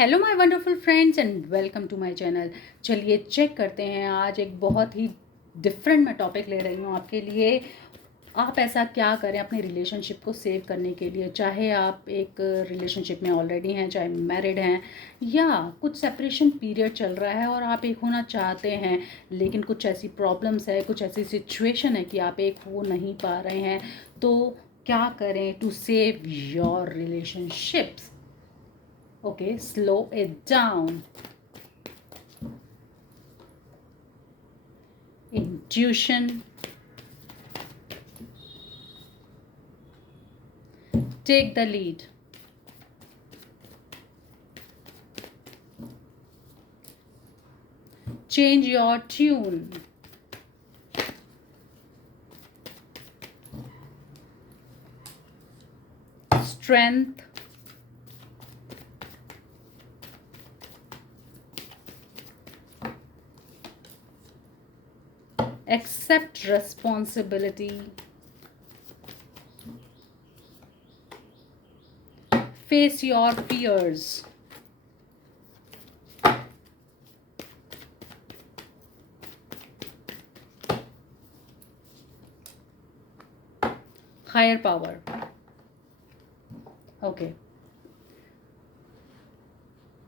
Hello my wonderful friends and welcome to my channel. चलिए check करते हैं। आज एक बहुत ही डिफरेंट मैं टॉपिक ले रही हूँ आपके लिए। आप ऐसा क्या करें अपने रिलेशनशिप को सेव करने के लिए, चाहे आप एक रिलेशनशिप में ऑलरेडी हैं, चाहे मैरिड हैं, या कुछ सेपरेशन पीरियड चल रहा है और आप एक होना चाहते हैं, लेकिन कुछ ऐसी प्रॉब्लम्स है, कुछ ऐसी सिचुएशन है कि आप एक हो नहीं पा रहे हैं। तो क्या करें to save your relationships? Okay, slow it down. Intuition. Take the lead. Change your tune. Strength. Accept responsibility. Face your fears. Higher power. Okay.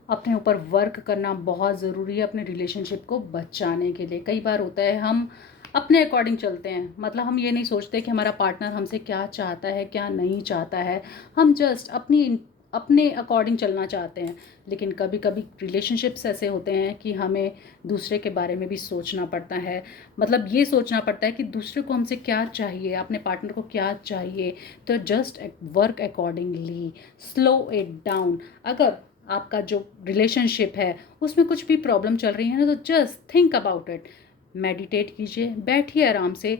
अपने ऊपर वर्क करना बहुत ज़रूरी है अपने रिलेशनशिप को बचाने के लिए। कई बार होता है हम अपने अकॉर्डिंग चलते हैं, मतलब हम ये नहीं सोचते कि हमारा पार्टनर हमसे क्या चाहता है, क्या नहीं चाहता है। हम जस्ट अपने अकॉर्डिंग चलना चाहते हैं। लेकिन कभी कभी रिलेशनशिप्स ऐसे होते हैं कि हमें दूसरे के बारे में भी सोचना पड़ता है। मतलब ये सोचना पड़ता है कि दूसरे को हमसे क्या चाहिए, अपने पार्टनर को क्या चाहिए। तो just work accordingly, slow it down. अगर आपका जो रिलेशनशिप है उसमें कुछ भी प्रॉब्लम चल रही है ना, तो just think about it. Meditate कीजिए, बैठिए आराम से,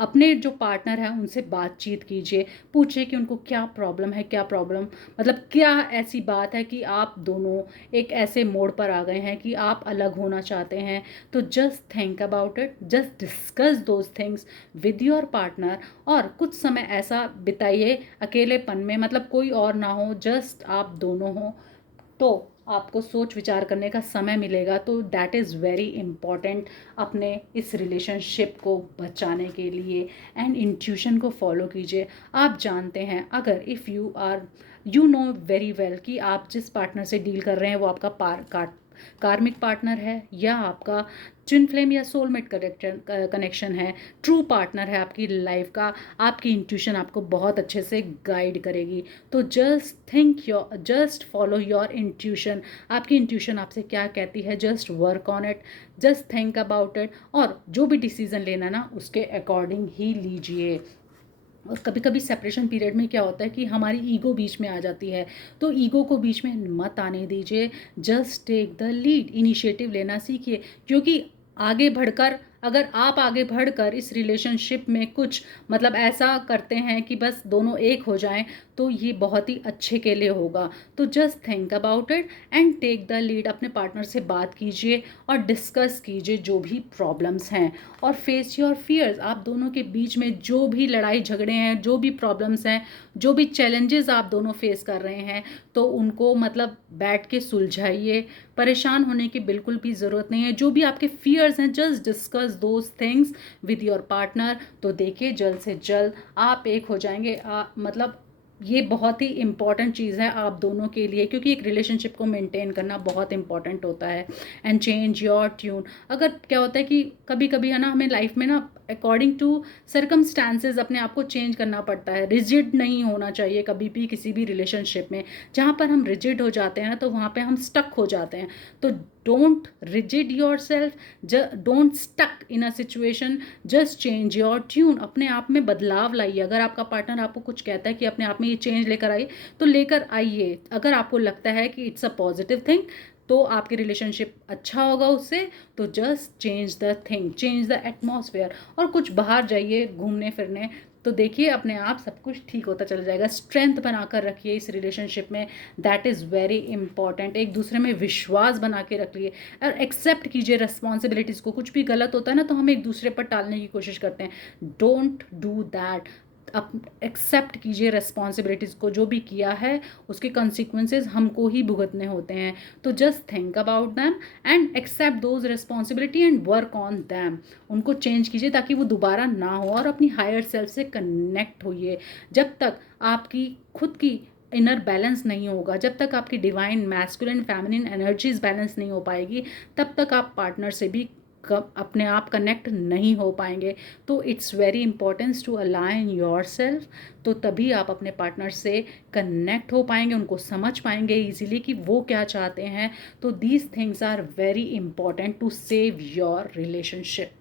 अपने जो पार्टनर है उनसे बातचीत कीजिए, पूछिए कि उनको क्या प्रॉब्लम है, क्या प्रॉब्लम, मतलब क्या ऐसी बात है कि आप दोनों एक ऐसे मोड़ पर आ गए हैं कि आप अलग होना चाहते हैं। तो just think about it, just discuss those things with your partner. और कुछ समय ऐसा बिताइए अकेलेपन में, मतलब कोई और ना हो, जस्ट आप दोनों हो, तो आपको सोच विचार करने का समय मिलेगा। तो दैट इज़ वेरी इम्पॉर्टेंट अपने इस रिलेशनशिप को बचाने के लिए। एंड इंट्यूशन को फॉलो कीजिए। आप जानते हैं, अगर if you know very well कि आप जिस पार्टनर से डील कर रहे हैं वो आपका कार्मिक पार्टनर है, या आपका ट्विन फ्लेम या सोलमेट कनेक्शन है, ट्रू पार्टनर है आपकी लाइफ का, आपकी इंट्यूशन आपको बहुत अच्छे से गाइड करेगी। तो जस्ट फॉलो योर इंट्यूशन। आपकी इंट्यूशन आपसे क्या कहती है, just work on it, just think about it, और जो भी डिसीजन लेना ना उसके अकॉर्डिंग ही लीजिए। और कभी कभी सेपरेशन पीरियड में क्या होता है कि हमारी ईगो बीच में आ जाती है। तो ईगो को बीच में मत आने दीजिए, just take the lead, initiative लेना सीखिए। क्योंकि आगे बढ़कर, अगर आप आगे बढ़कर इस रिलेशनशिप में कुछ मतलब ऐसा करते हैं कि बस दोनों एक हो जाएं, तो ये बहुत ही अच्छे के लिए होगा। तो just think about it and take the lead. अपने पार्टनर से बात कीजिए और डिस्कस कीजिए जो भी प्रॉब्लम्स हैं, और फेस योर फियर्स। आप दोनों के बीच में जो भी लड़ाई झगड़े हैं, जो भी प्रॉब्लम्स हैं, जो भी चैलेंजेस आप दोनों फेस कर रहे हैं, तो उनको मतलब बैठ के सुलझाइए। परेशान होने की बिल्कुल भी ज़रूरत नहीं है। जो भी आपके फियर्स हैं, just discuss those things with your partner. तो देखिए जल्द से जल्द आप एक हो जाएंगे। मतलब ये बहुत ही इम्पॉर्टेंट चीज़ है आप दोनों के लिए, क्योंकि एक रिलेशनशिप को मेंटेन करना बहुत इंपॉर्टेंट होता है। And change your tune. अगर क्या होता है कि कभी कभी है ना, हमें लाइफ में ना अकॉर्डिंग टू सर्कमस्टांसेस अपने आप को चेंज करना पड़ता है। रिजिड नहीं होना चाहिए कभी भी किसी भी रिलेशनशिप में। जहाँ पर हम रिजिड हो जाते हैं ना, तो वहाँ पे हम स्टक हो जाते हैं। तो don't rigid yourself, don't stuck in a situation, just change your tune. अपने आप में बदलाव लाइए। अगर आपका पार्टनर आपको कुछ कहता है कि अपने आप में ये चेंज लेकर आइए, तो लेकर आइए। अगर आपको लगता है कि इट्स अ पॉजिटिव थिंग, तो आपकी रिलेशनशिप अच्छा होगा उससे। तो just change the thing, change the atmosphere, और कुछ बाहर जाइए घूमने फिरने। तो देखिए अपने आप सब कुछ ठीक होता चला जाएगा। स्ट्रेंथ बनाकर रखिए इस रिलेशनशिप में, दैट इज़ वेरी इंपॉर्टेंट। एक दूसरे में विश्वास बना के रखिए और एक्सेप्ट कीजिए रिस्पॉन्सिबिलिटीज़ को। कुछ भी गलत होता है ना, तो हम एक दूसरे पर टालने की कोशिश करते हैं। Don't do that. आप एक्सेप्ट कीजिए रिस्पॉन्सिबिलिटीज़ को, जो भी किया है उसके कॉन्सिक्वेंसेस हमको ही भुगतने होते हैं। तो just think about them and accept those responsibility and work on them. उनको चेंज कीजिए ताकि वो दोबारा ना हो, और अपनी हायर सेल्फ से कनेक्ट होइए। जब तक आपकी खुद की इनर बैलेंस नहीं होगा, जब तक आपकी divine masculine feminine energies balance नहीं हो पाएगी, तब तक आप पार्टनर से भी अपने आप कनेक्ट नहीं हो पाएंगे। तो it's very important to align yourself. तो तभी आप अपने पार्टनर से कनेक्ट हो पाएंगे, उनको समझ पाएंगे इजीली कि वो क्या चाहते हैं। तो these things are very important to save your relationship.